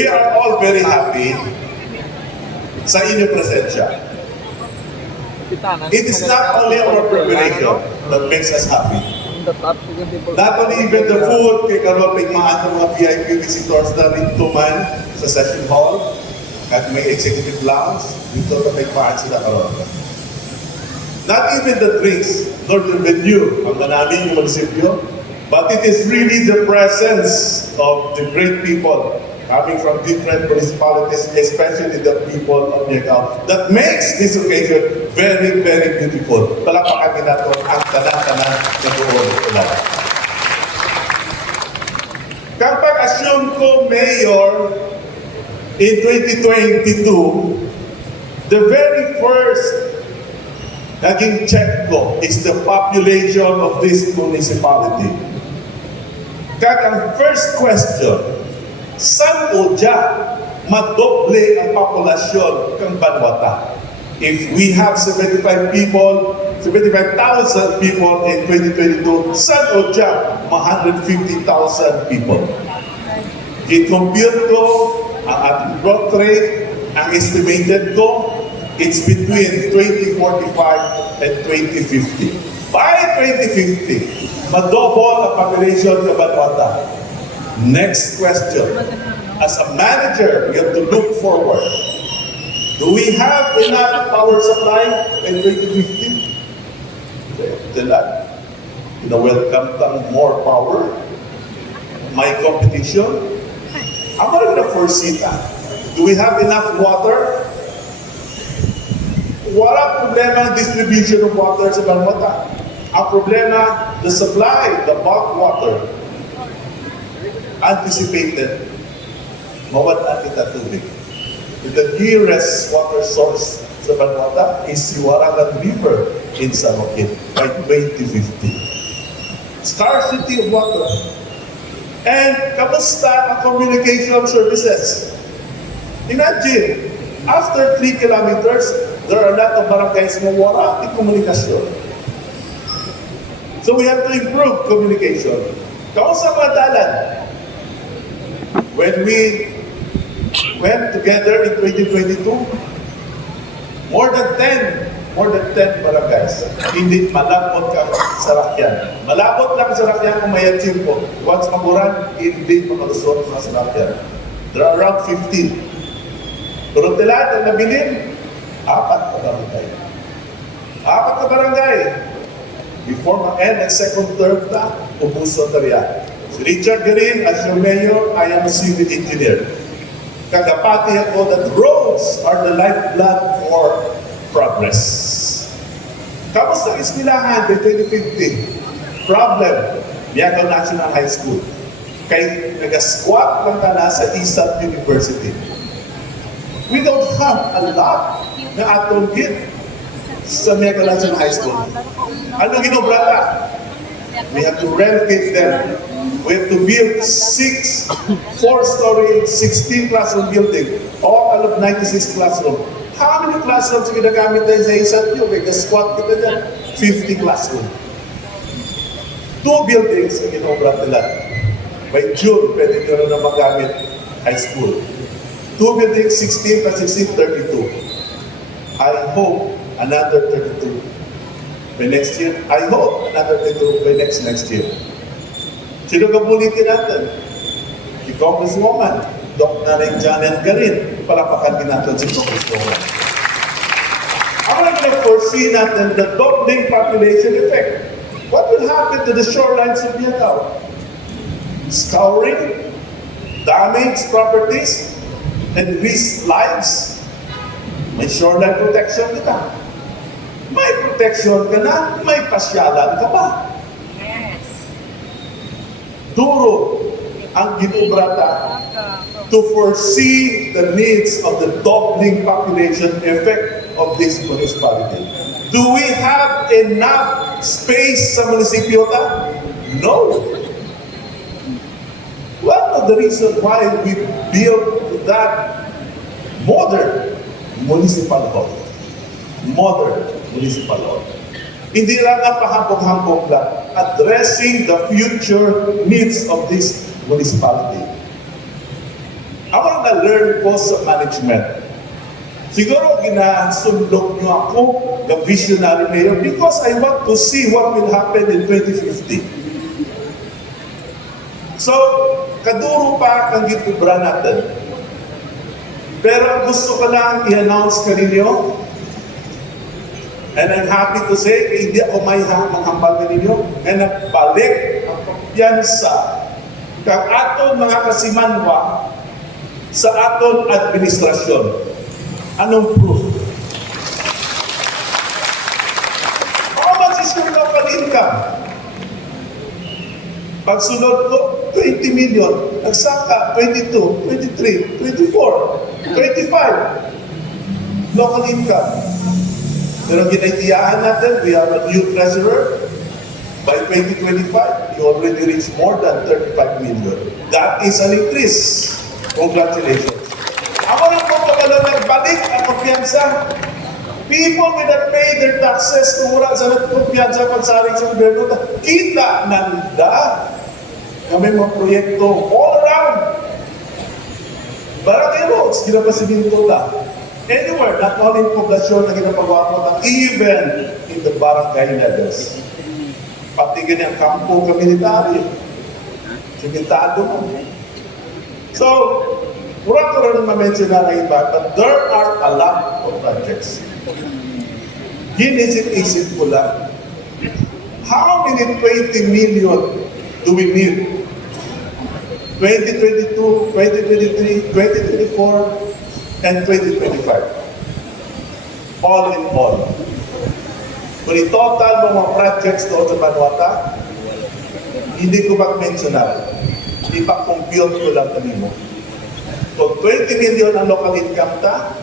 We are all very happy sa inyong presensya. It is not only our preparation that makes us happy. Not only even the food, kay karon pigmaan ng mga VIP visitors na dito man sa session hall, at may executive lounge, dito na pigmaan sila karon. Not even the drinks, nor the venue, ang manaming yung munisipyo, but it is really the presence of the great people coming from different municipalities, especially the people of Miagao, that makes this occasion very, very beautiful. Palakpakan din nato ang tanan-tanan na doon ulan. Kapag assume ko mayor in 2022, the very first naging check ko is the population of this municipality. Kaya ang first question, saan o dyan madoble ang populasyon ng Banwata? If we have 75,000 people in 2022, saan o dyan 150,000 people? I-compute ko ang ating growth rate, ang estimated ko, it's between 2045 and 2050. By 2050, madouble ang population ng Banwata. Next question. As a manager, you have to look forward. Do we have enough power supply in 2050? Welcome them more power. My competition. I'm not going to foresee that. Do we have enough water? Wala problema ang distribution of water sa Banwata. Ang problema, the supply, the bulk water. Anticipated, mawala kita tubig. The nearest water source sa Banwata is Siwarangan River in San Joaquin by 2050. Scarcity of water. And kamusta ang communication services? Imagine, after 3 kilometers, there are a lot of barangays na wala ang komunikasyon. So we have to improve communication. Kamusta ang dalan? When we went together in 2022, more than 10 barangays, hindi malabot ka sa rakyan. Malabot lang sa rakyan kung may achieve po. Once maburan, hindi makalusot sa rakyan. There are around 15. Pero lahat ang nabilin, 4 na barangay. 4 na barangay. Before ma-end ang second term na, ubuso na riyan. Si Richard Garin, as your mayor, I am a civil engineer. Kagapati ako that roads are the lifeblood for progress. Kamusta ang eskwelahan by 2050? Problem, Miagao National High School. Kay nag-squat lang ka na sa Isab University. We don't have a lot na atong git sa Miagao National High School. Ano ginobrata? We have to renovate them. We have to build 6 4-story, 16 classroom building, all out of 96 classroom. How many classrooms ang ginagamit tayo sa isang yun? May squat kita dyan, 50 classroom. 2 buildings ang ginobra nila. By June, pwede nyo na magamit high school. 2 buildings, 16 plus 16, 32. I hope another 32 by next year. I hope another 32 by next year. Sino kabulitin natin? Si Congresswoman, Dr. Nanay Janet Garin. Palapakan din natin si Congresswoman. Ang nag-foresee natin the doubling population effect. What will happen to the shorelines of Miagao? Scouring, damage properties, and risk lives. May shoreline protection ka. May protection ka na, may pasyalan ka ba? Duro ang ginubrata to foresee the needs of the doubling population effect of this municipality. Do we have enough space sa munisipyo ta? No. One of the reasons why we built that modern municipal hall. Modern municipal hall. Hindi lang ang pahambog-hambog lang, addressing the future needs of this municipality. Ako na-learn ko sa management. Siguro ginasundok niyo ako the visionary mayor because I want to see what will happen in 2050. So, kaduro pa ang gitubra natin. Pero ang gusto ko lang i-announce kaninyo, and I'm happy to say, hindi ako may manghambal kaninyo, na nagbalik ang kumpiyansa kang aton mga kasimanwa sa aton administrasyon. Anong proof? How much is your local income? Pagsunod ko, 20 million. Nagsaka, 22, 23, 24, 25. Local income. Pero ginaidiyahan natin, we have a new treasurer. By 2025, you already reached more than 35 million. That is an increase. Congratulations. Ako lang po pala nagbalik ang kumpiyansa. People will not pay their taxes kung wala sa kumpiyansa pagsaling sa gobyerno. Kita nanda kami mga proyekto all around. Barangay roads, ginapasiminto lang. Anywhere, not only in poblasyon na ginapagawa ko, but even in the barangay levels. Pati ganyan kampo komunitaryo. Simentado mo. So, mura ko rin ma-mention na iba, but there are a lot of projects. Ginisip-isip ko lang, how many 20 million do we need? 2022, 2023, 2024, and 2025. All in all. Kung i-total mga projects doon sa Vanuatu, hindi ko mag-mentionan. Ipa-compute ko lang kanino. So 20 million ang local income ta,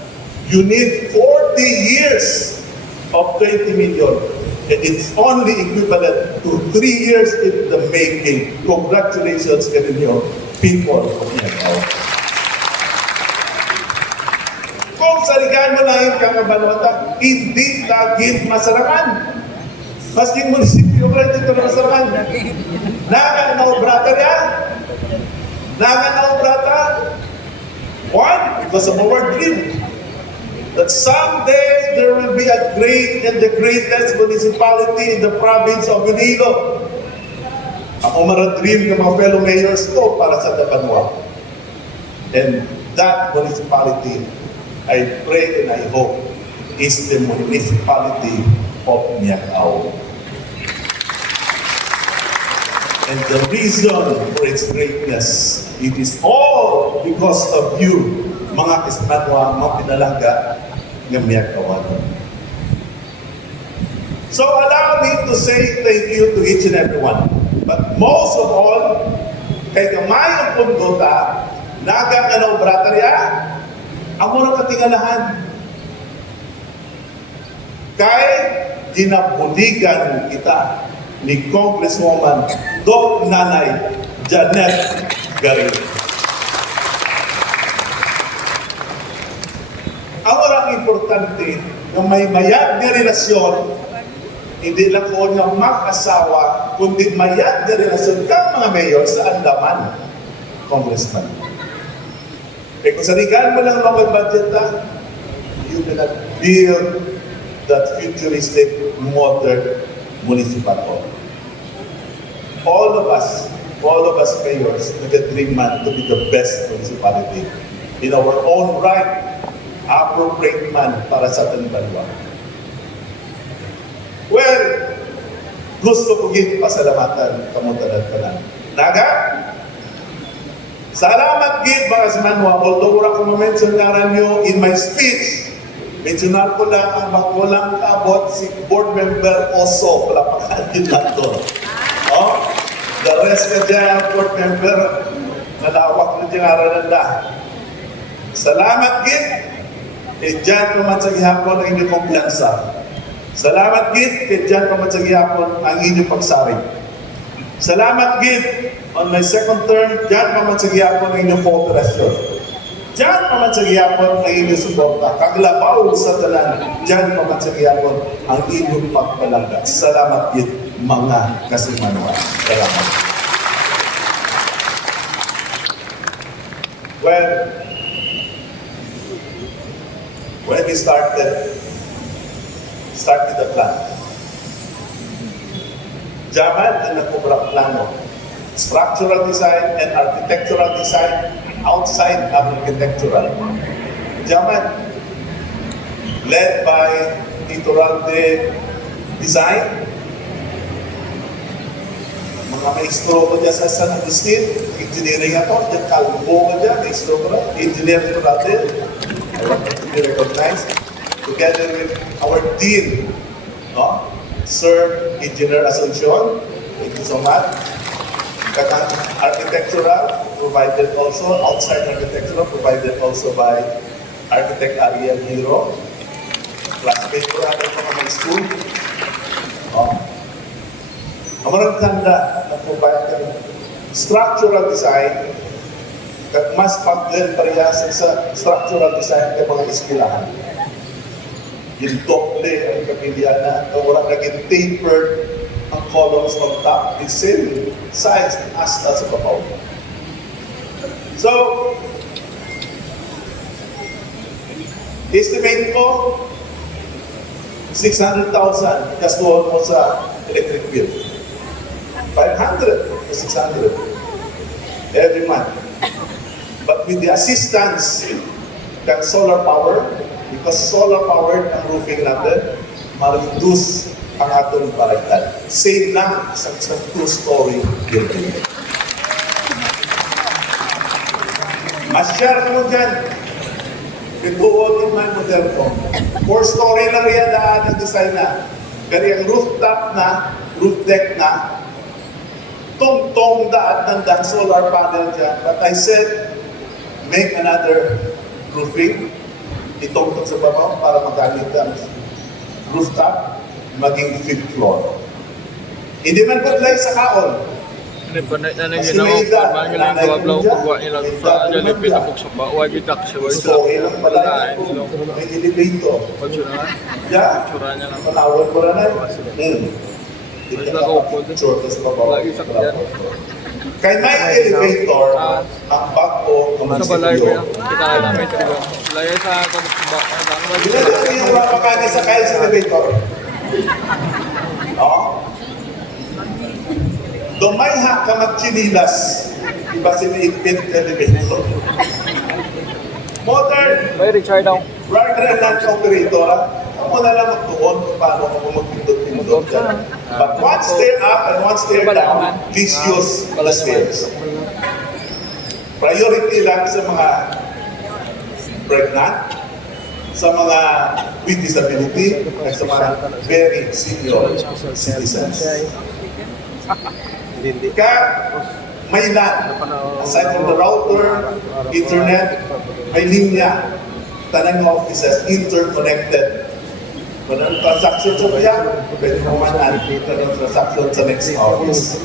you need 40 years of 20 million. And it's only equivalent to 3 years in the making. Congratulations kaninyo, people of Yanao. Kung saligan mo lang yung kakabanwata, hindi laging masarangan. Masking munisipyo ko dito na masarangan. Naga-naubrata niya. Naga-naubrata. Why? Because of our dream. That someday there will be a great and the greatest municipality in the province of Iloilo. Ako mara-dream ng mga fellow mayors ko para sa Vanuatu. And that municipality, I pray and I hope, is the municipality of Miagao. And the reason for its greatness, it is all because of you, mga Kismanwa, mga pinalangga ng Miagawan. So allow me to say thank you to each and every one. But most of all, kay gamay ang pundota, naga-anaw bratarya, ang muna katingalahan. Kay ginabuligan kita ni Congresswoman Doc Nanay Janet Garin. Ang walang importante na may mayag na relasyon, hindi lang ko na mag-asawa, kundi mayag na relasyon kang mga mayor sa Andaman, Congressman. Eh kung saligan mo lang local budget na, you cannot build that futuristic, modern municipal hall. All of us mayors, nag-dream man to be the best municipality in our own right, appropriate man para sa ating banwa. Well, gusto ko gid pasalamatan kamuntanan kanan. Naga, salamat gid mga Simanwa, although wala ko ma-mention ngaran nyo in my speech, mentionan ko lang ang walang kabot si board member Oso, palapakan yun lang doon. Oh, the rest ka dyan, board member, nalawak na dyan ngaran na. Salamat gid, dyan naman sa gihapon ang inyong kumpiyansa. Salamat gid, dyan naman sa gihapon ang inyong pagsaring. Salamat gid, on my second term, dyan naman sa gihapon ang inyong kooperasyon. Diyan naman sa gihapon ang inyong suporta. Kaglabaw sa tanan, diyan naman sa gihapon ang inyong pagpalangga. Salamat gid mga Kasimanwa. Salamat. Well, we started, start with the plan. Jaman ang nagkubrang plano. Structural design and architectural design outside architectural. Jaman, led by Tito Ralde Design, mga maestro ko dyan sa San Agustin, engineering ako, dyan kalbo ko dyan, maestro ko na, engineer Tito Ralde, I want to be recognized, together with our dean, no? Sir Engineer Asuncion, thank you so much. Architectural, provided also, outside architectural, provided also by Architect Ariel Hero. Classmate ko natin sa mga school. Ang marang tanda na provide ng structural design, at mas pag-learn parehas sa structural design ng mga eskwelahan. Yung doble ang kapilya na wala naging tapered ang columns on top, the same size as sa babaw. So, estimate ko, 600,000 gastuhan mo sa electric bill. 500 to 600 every month. But with the assistance ng solar power, because solar powered ang roofing natin, ma-reduce ang atong baragdan. Same lang sa two-story building. Mas-share ko dyan. Pituon yung mga model ko. 4-story lang yan daan ang design na. Pero yung rooftop na, roof deck na, tong-tong daan ng solar panel dyan. But I said, make another roofing, itong-tong sa babaw para magamit ang rooftop, maging 5th floor. Hindi man po lang sa kaon. Ini panay na nang ginawa ko, mga lang gawablaw pagwa nila sa Jalipin na sa bawa, bitak sa wala. Gusto ko ilang pala, may elevator. Pagsura, Yeah, pagsura niya lang. panawad mo na. Basta ko po doon. Shortest pa ba? Lagi sa kanya. Kay may elevator, ang back ko, Sa balay ko yan. Kita namin ito. Laya sa kabukba. Ginagawa yung mapakagi sa kayo sa elevator. Dumayha ka magchinilas. Iba sinipit elevator. Modern, May Richard daw. rather than operator, ako na lang magtuon kung paano ako magpindot-pindot dyan. But once they're up and once they're down, please use the stairs. Priority lang sa mga pregnant, sa mga with disability, at sa mga very senior citizens. Kaya may LAN, aside from the router, internet, may linya, tanang offices, interconnected. Kung ang transaction sa kaya, pwede mo man ang transaction sa next office.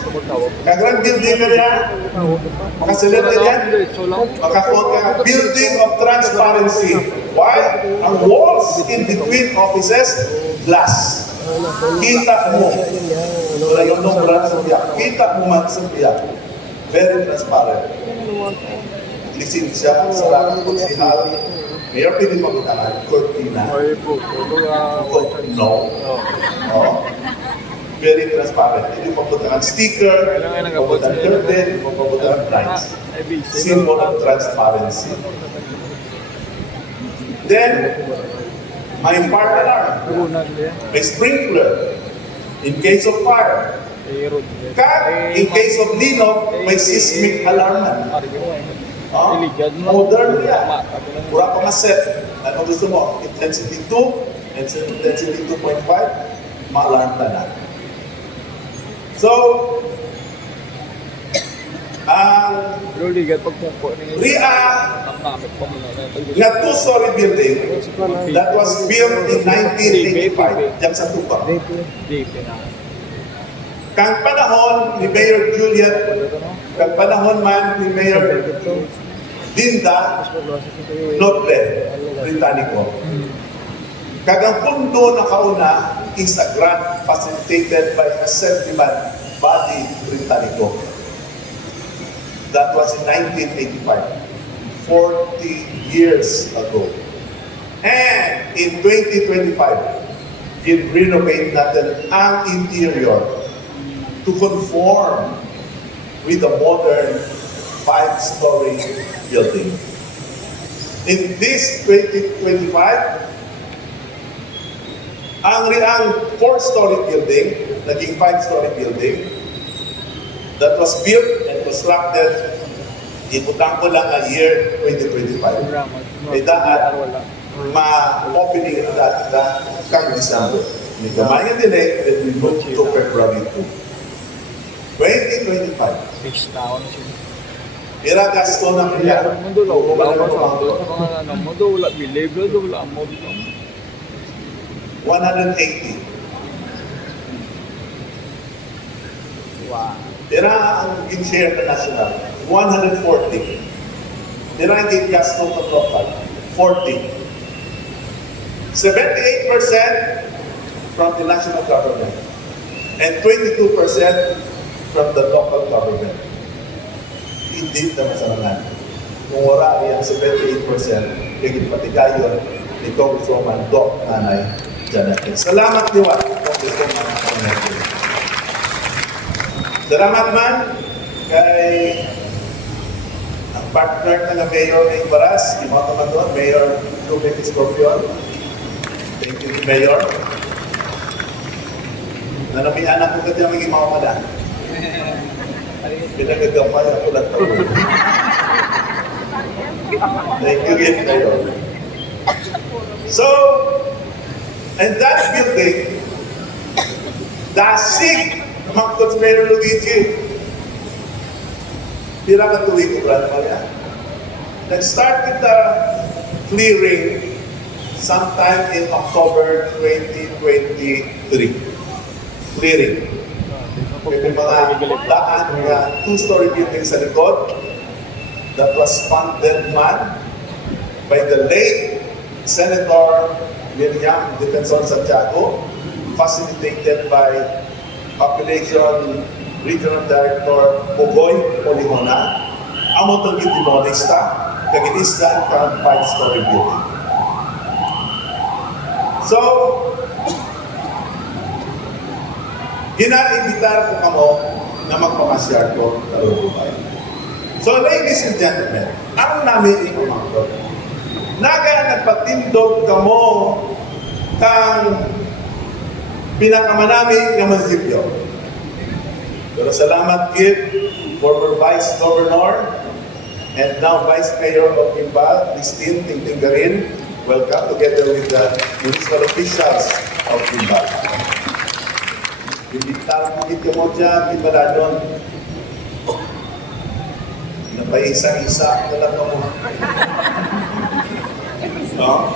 Kagrang building na yan, makasalit na yan, makakuha ka, building of transparency. Why? Ang walls in between offices, glass. Kita mo. Wala yung nombran sa biyak. Kita mo man sa biyak. Very transparent. Lisensya, sarang konsyahal. Mayor, pwede magkakaroon, cortina. No. Oh. Very transparent. Hindi magkakaroon sticker, magkakaroon curtain, magkakaroon lights. Symbol of transparency. Then, may fire alarm. May sprinkler. In case of fire. In case of linog, may seismic alarm. Modern yan. Wala pa set. Ano gusto mo? Intensity 2, intensity 2.5, ma-alarm ka na. So, nga two-story building that was built in 1985, dyan sa Tupa. Kang panahon ni Mayor Juliet, kang panahon man ni Mayor Linda Noble, Britannico. Kagang pundo na kauna is a grant facilitated by a sentiment body Britannico. That was in 1985, 40 years ago. And in 2025, i-renovate natin ang interior to conform with the modern 5-story building. In this 2025, ang 4-story building, naging 5-story building, that was built and constructed, ibutang ko lang ang year 2025. May daan, ma-opening na kang December. May kamay nga din that we move to February 2. 2025. Ira gasto na kaya. Mundo lang, wala ka sa mga mundo, wala bilible, wala mo dito. 180. Wow. Tira ang share na national, 140. Tira ang gasto na total, 40. 78% from the national government and 22% from the local government. Hindi na masarangan. Kung wala yung 78%, higit pati kayo ni Congresswoman Doc Nanay Janet. Salamat niwa, Congresswoman Janet. Salamat man kay ang partner na Mayor ng Baras, di mo naman doon, Mayor Ruben Escorpion. Thank you, Mayor. Nanami anak ko kaya maging mamamala. Pinagagamay ako lang ito. Thank you again, Mayor. So, and that building, dasig Mangkot Mayor Luigi. Pira ka tuwing ko, Brad Maria. Nag-start with the clearing sometime in October 2023. Clearing. May mga daan na 2-story building sa likod that was funded man by the late Senator William Defensor Santiago, facilitated by Population Regional Director Pugoy Polimona, amo itong gitimonista, kaginisdan ka 5-story building. So, ginaibitar ko kamo na magpamasyar ko sa Uruguay. So, ladies and gentlemen, ang namin ikumangkot, naga nagpatindog kamo kang pinakamanami ng munisipyo. Pero salamat gid, former Vice Governor and now Vice Mayor of Kimbal, Christine Tingtingarin. Welcome together with the municipal officials of Kimbal. Bibigtar mo dito mo dyan, Kimbalanon. Napaisa-isa na lang mo. No?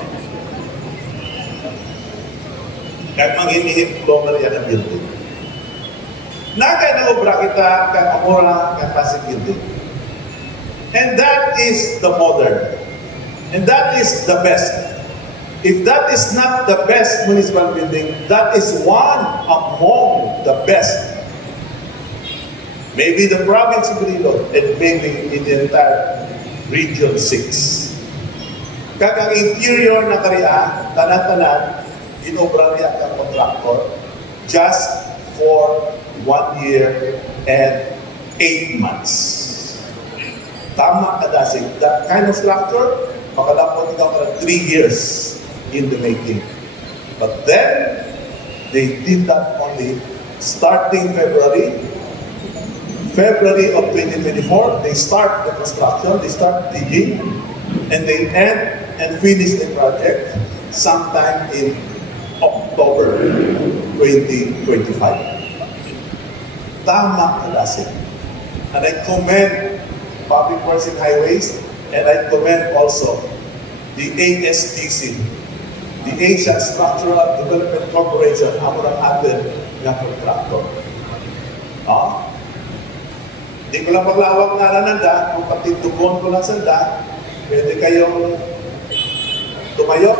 Kahit manginihip global yan ang building. Nagay na obra kita kang amora kang classic building. And that is the modern. And that is the best. If that is not the best municipal building, that is one among the best. Maybe the province of Iloilo and maybe in the entire Region 6. Kag ang interior na kariya, tanan-tanan, inobra niya ang contractor just for 1 year and 8 months. Tama ka dasig. That kind of structure, makalapot ikaw para 3 years in the making. But then, they did that only starting February of 2024, they start the construction, they start digging, and they end and finish the project sometime in October 2025. Tama kalasig. And I commend Public Works and Highways, and I commend also the ASTC, the Asian Structural Development Corporation, amo ng atin ng contractor. Hindi ko lang paglawak na nananda, kung patitugon ko lang sanda, pwede kayong tumayo.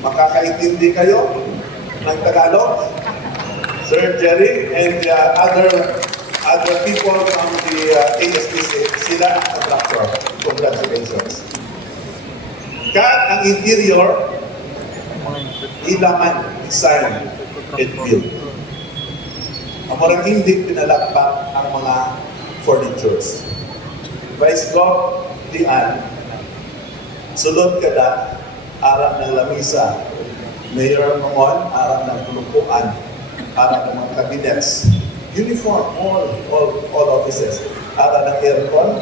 Makakaintindi kayo ng Tagalog. Sir Jerry and other people from the ASPC, sila ang contractor. Congratulations. Kat ang interior, ilaman, design, and build. Ang marang hindi pinalagpak ang mga furnitures. Vice Gov, dian, sulod ka na, arap ng lamisa, Mayor Mongon, arap ng tulupuan, arap ng mga cabinets, uniform, all offices, arap ng aircon,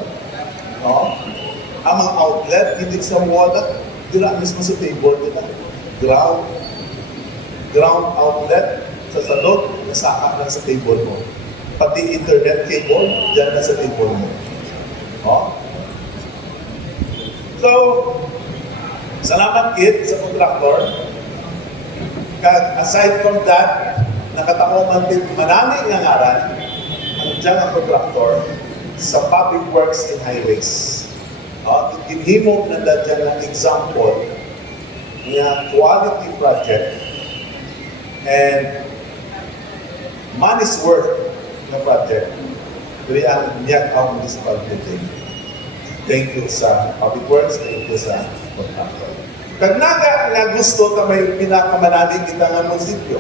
no? Ang mga outlet, hindi sa wala, dila mismo sa table nila, ground outlet, sa salot, nasaka lang sa table mo. Pati internet cable, dyan na sa table mo. No? So, salamat kit sa contractor. Aside from that, nakatao man din manami nga ngaran ang dyan ang contractor sa public works and highways. Tinhimo na dyan ang example nga quality project and money's worth na project. Dili ang Miag-Aw Municipal Building. Thank you sa Public Works, thank you sa contractor. Kag naga nga gusto ta may pinakamanali kita nga munisipyo.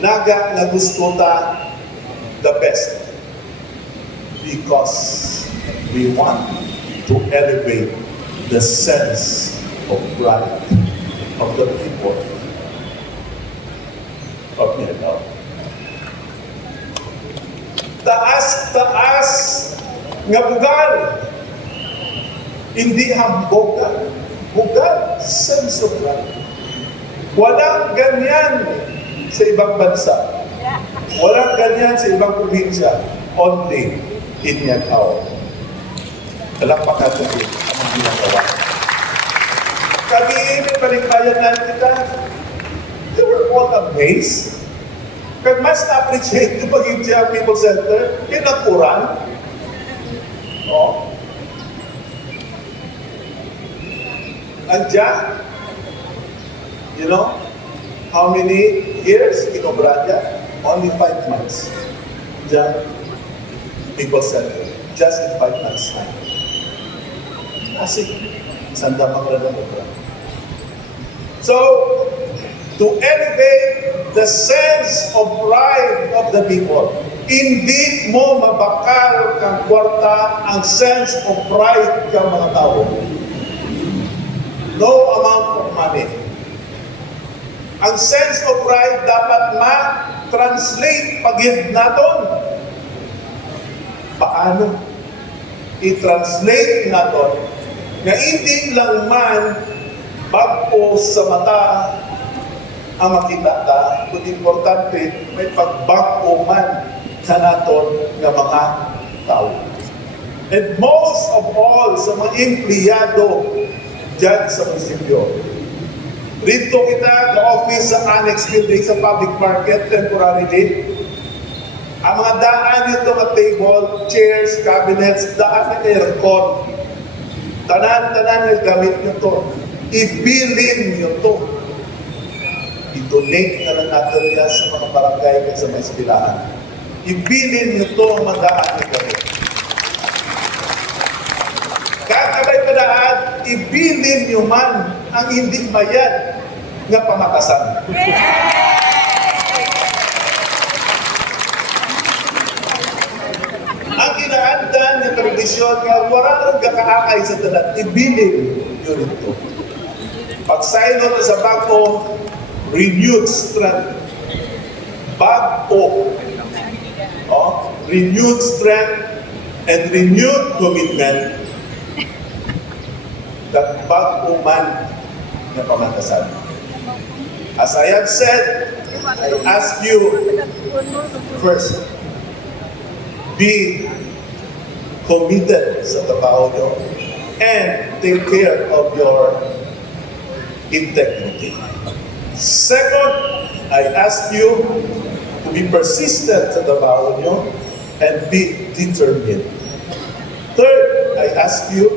Naga nga gusto ta the best. Because we want to elevate the sense of pride of the people of Miag-Aw. Taas nga bugal. Hindi hambog ka. Bugal, sense of pride. Walang ganyan sa ibang bansa. Walang ganyan sa ibang probinsya. Only in Miag-Aw. Palakpakan sa ang mga ginagawa. Kami may paligbayan na kita. They were all amazed. Kaya mas na-appreciate yung pag-ibig People Center, yung nakuran. Oh. Andiyan, you know, how many years in Obrania? Only 5 months. Diyan, People Center. Just in 5 months time. Kasi, sandamang rin ang Obrania. So, to elevate the sense of pride of the people. Hindi mo mabakal kang kwarta ang sense of pride ng mga tao. No amount of money. Ang sense of pride dapat ma-translate pagid naton. Paano? I-translate naton na hindi lang man bago sa mata ang makita ta, kung importante, may pagbago man sa naton ng mga tao. And most of all, sa mga empleyado dyan sa munisipyo. Rito kita na-office sa annex building sa public market temporarily. Ang mga daan nito na table, chairs, cabinets, daan na aircon. Tanan-tanan na gamit nyo to. Ibilin nyo to. I-donate na lang natin yan sa mga barangay at sa mga eskwelahan. Ibilin nyo to ang mga daan na gamit. Kakabay pa daan, ibilin nyo man ang hindi bayad na pamakasan. Ang kinaandan ng tradisyon nga wala rin kakaakay sa dalat, ibilin nyo rito. Pag-sign on sa bago, renewed strength. Bago. Renewed strength and renewed commitment that bago man na pamatasan. As I have said, I ask you first, be committed sa trabaho nyo and take care of your integrity. Second, I ask you to be persistent sa trabaho nyo and be determined. Third, I ask you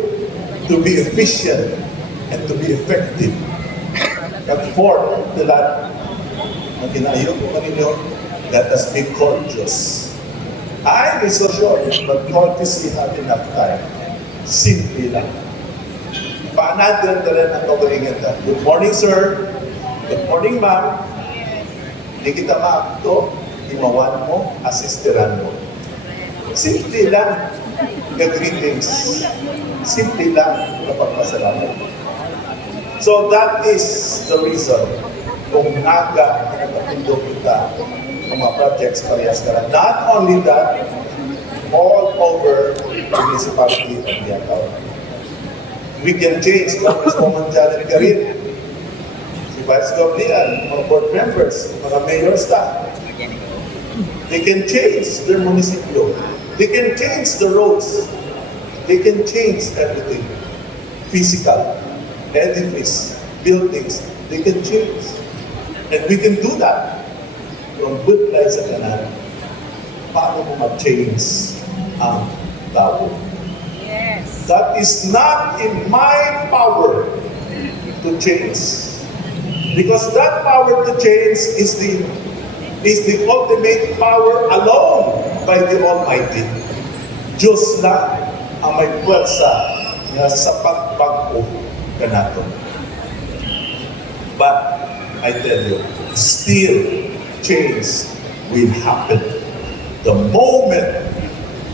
to be efficient and to be effective. At fourth, the lahat, ang kinayo ko ninyo, let us be courteous. I am so sure, but courtesy have enough time. Simple lang. paanadan na rin ang pag-iingatan. Good morning, sir. Good morning, ma'am. Hindi kita maakto, imawan mo, asisteran mo. Simple lang the greetings. Simple lang na pagpasalamat. So that is the reason kung naga nakapatindog kita ng mga projects parehas ka lang. Not only that, all over the municipality of Miagao. We can change Congresswoman Janet Garin, si Vice Governor, mga board members, mga mayor staff. They can change their municipio. They can change the roads. They can change everything. Physical, edifice, buildings, they can change. And we can do that from good life sa kanan. Paano mo mag-change ang tao? Yes. That is not in my power to change. Because that power to change is the ultimate power alone by the Almighty. Diyos lang ang may puwersa na sa pagbago ka nato. But I tell you, still change will happen the moment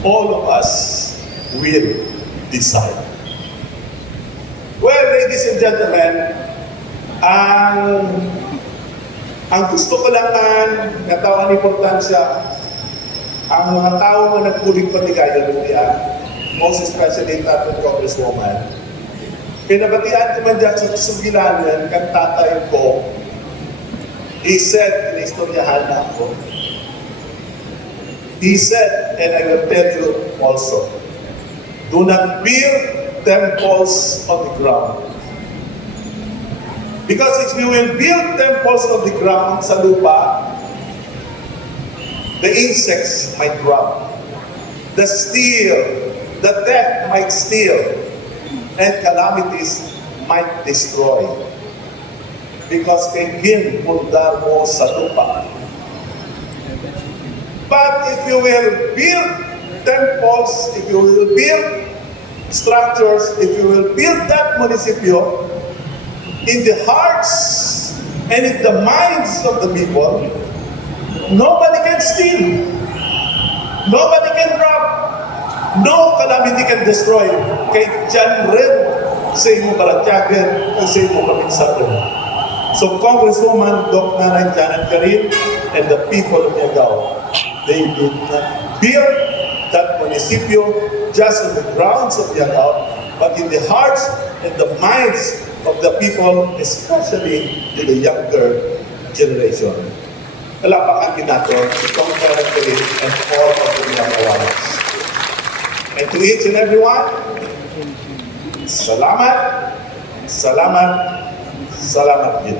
all of us will decide. Well, ladies and gentlemen, ang gusto ko lang katawan importansya, ang mga tao na nagpuling patigayan niya, most especially tatong Congresswoman, pinabatian ko man dyan sa sugilanan kang tatay ko, he said, inistoryahan na ako, he said, and I will tell you also, do not build temples on the ground. Because if you will build temples on the ground sa lupa, the insects might drop, the death might steal, and calamities might destroy. Because kay ginpundar mo sa lupa. But if you will build temples, if you will build structures, if you will build that municipio in the hearts and in the minds of the people, nobody can steal, nobody can rob, no calamity can destroy. Kay dyan rin sa iyong balatyagan o sa iyong kaminsagan. So Congresswoman Doc Nanay Janet Garin and the people of Miagao, they did not build that municipio just on the grounds of Miagao, but in the hearts and the minds of the people, especially in the younger generation. Palapakan nato si Doc Janet Garin and all of the Miagaoans. And to each and everyone, salamat, salamat, salamat din.